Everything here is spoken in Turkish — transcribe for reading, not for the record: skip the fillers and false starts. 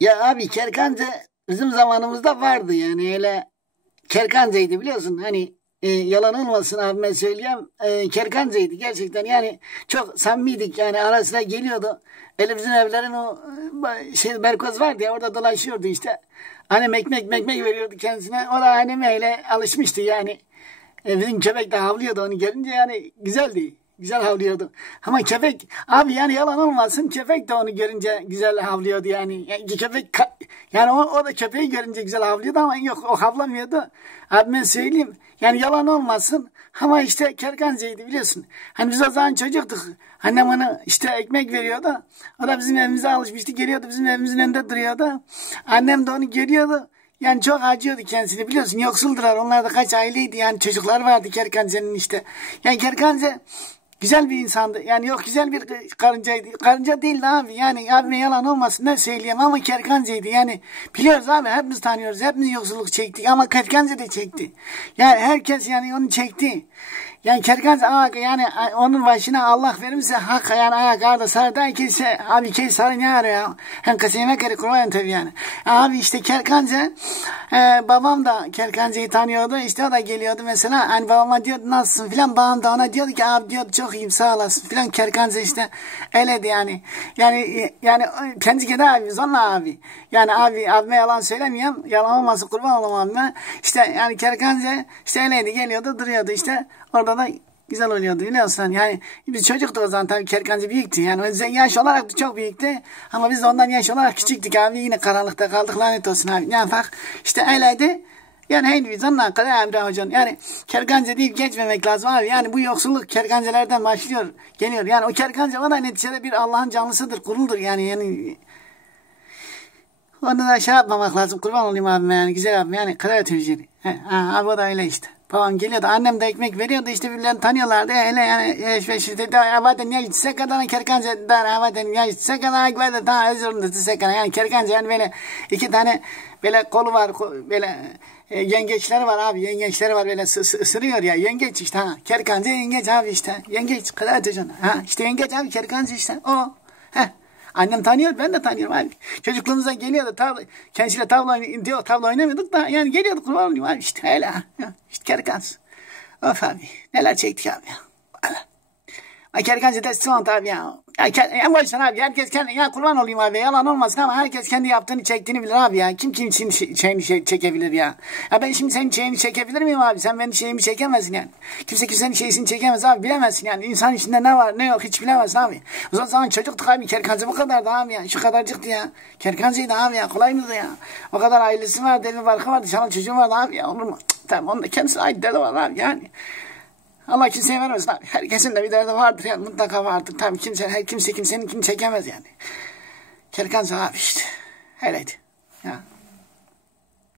Ya abi kerkanca bizim zamanımızda vardı yani öyle kerkancaydı biliyorsun hani yalan olmasın abime söyleyeyim kerkancaydı gerçekten yani çok samimiydik yani ara sıra geliyordu. Öyle bizim evlerin o şey Berkoz vardı ya orada dolaşıyordu işte. Annem ekmek veriyordu kendisine. O da anneme öyle alışmıştı yani. Bizim köpek de havlıyordu onu görünce yani güzeldi. Güzel havlıyordu. Ama köpek abi yani yalan olmasın köpek de onu görünce güzel havlıyordu yani. Yani o da köpeği görünce güzel havlıyordu ama yok o havlamıyordu. Abi ben söyleyeyim yani yalan olmasın ama işte kerkancaydı biliyorsun. Hani biz o zaman çocuktuk. Annem ona işte ekmek veriyordu. O da bizim evimize alışmıştı. Geliyordu bizim evimizin önünde duruyordu. Annem de onu görüyordu. Yani çok acıyordu kendisini biliyorsun yoksuldular. Onlar da kaç aileydi yani çocuklar vardı Kerkance'nin işte. Yani Kerkance güzel bir insandı. Yani yok güzel bir karıncaydı. Karınca değildi abi. Yani abime yalan olmasın ne söyleyeyim ama Kerkancaydı. Yani biliyoruz abi hepimiz tanıyoruz. Hepimiz yoksulluk çektik ama Kerkance de çekti. Yani herkes yani onu çekti. Yani Kerkance yani onun başına Allah verirse hak yani ayak arda sarda kese abi kes sarı ne arıyor ya. Hem kaseme kere kurban tabii yani. Abi işte Kerkance babam da Kerkance'yi tanıyordu. İşte o da geliyordu mesela. Hani babama diyordu nasılsın filan. Babam da ona diyordu ki abi diyordu çok iyiyim sağ olasın filan. Kerkance işte öyleydi yani. Yani Pencere'de abi sonra abi. Yani abime yalan söylemiyorum. Yalan olmasın kurban olamam abime. İşte yani Kerkance işte öyleydi geliyordu duruyordu işte. Orada da güzel oluyordu biliyorsun. Yani biz çocuktuk o zaman tabii Kerkancı büyüktü. Yani yaş olarak da çok büyüktü. Ama biz de ondan yaş olarak küçüktük abi. Yine karanlıkta kaldık lanet olsun abi. Ne yapak? İşte öyleydi. Yani hey zanna kadar Emre Hocam. Yani kerkancı deyip geçmemek lazım abi. Yani bu yoksulluk kerkancelerden başlıyor. Geliyor. Yani o kerkancı o da neticede bir Allah'ın canlısıdır. Kulundur yani. Onu da şey yapmamak lazım. Kurban olayım abime yani. Güzel abim yani. Kara ötürücüğü. Abi o da öyle işte. Babam geliyordu. Annem de ekmek veriyordu. İşte birbirlerini tanıyorlardı. Öyle yani. İşte havadan ya içse kadar kerkanca dar havadan ya içse kadar böyle daha özürlü içse kadar. Yani kerkanca yani böyle iki tane böyle kolu var. Böyle yengeçleri var abi. Yengeçleri var böyle ısırıyor ya. Yengeç işte ha. Kerkanca yengeç abi işte. Yengeç. Kara ötürücüğü. Ha işte yengeç abi kerkanca işte. O. Heh. Annem tanıyor, ben de tanıyorum abi. Çocukluğumuza geliyordu, kendisiyle tavla oynamıyorduk da yani geliyordu kurban olayım abi işte öyle. İşte Kerkans. Of abi, neler çektik abi ya. Kerkancı teslim oldu abi ya. Ya boşver abi herkes kendi ya kurban olayım abi yalan olmasın ama herkes kendi yaptığını çektiğini bilir abi ya. Kim kimsenin şeyini çekebilir ya. Ya ben şimdi senin şeyini çekebilir miyim abi? Sen benim şeyimi çekemezsin yani. Kimse kimsenin şeysini çekemez abi bilemezsin yani. İnsan içinde ne var ne yok hiç bilemezsin abi. O zaman çocuktuk abi Kerkancı bu kadardı abi ya. Şu kadarcıktı ya. Kerkancıydı abi ya kolay mıydı ya? O kadar ailesi vardı evi barkı vardı çoluk çocuğu vardı abi ya olur mu? Tamam onun da kendisine ait deli var abi yani. Allah kimseye vermesin abi. Herkesin de bir derdi vardır yani mutlaka vardır. Tabii kimse kimsenin kim çekemez yani. Kerkan abi işte. Öyleydi.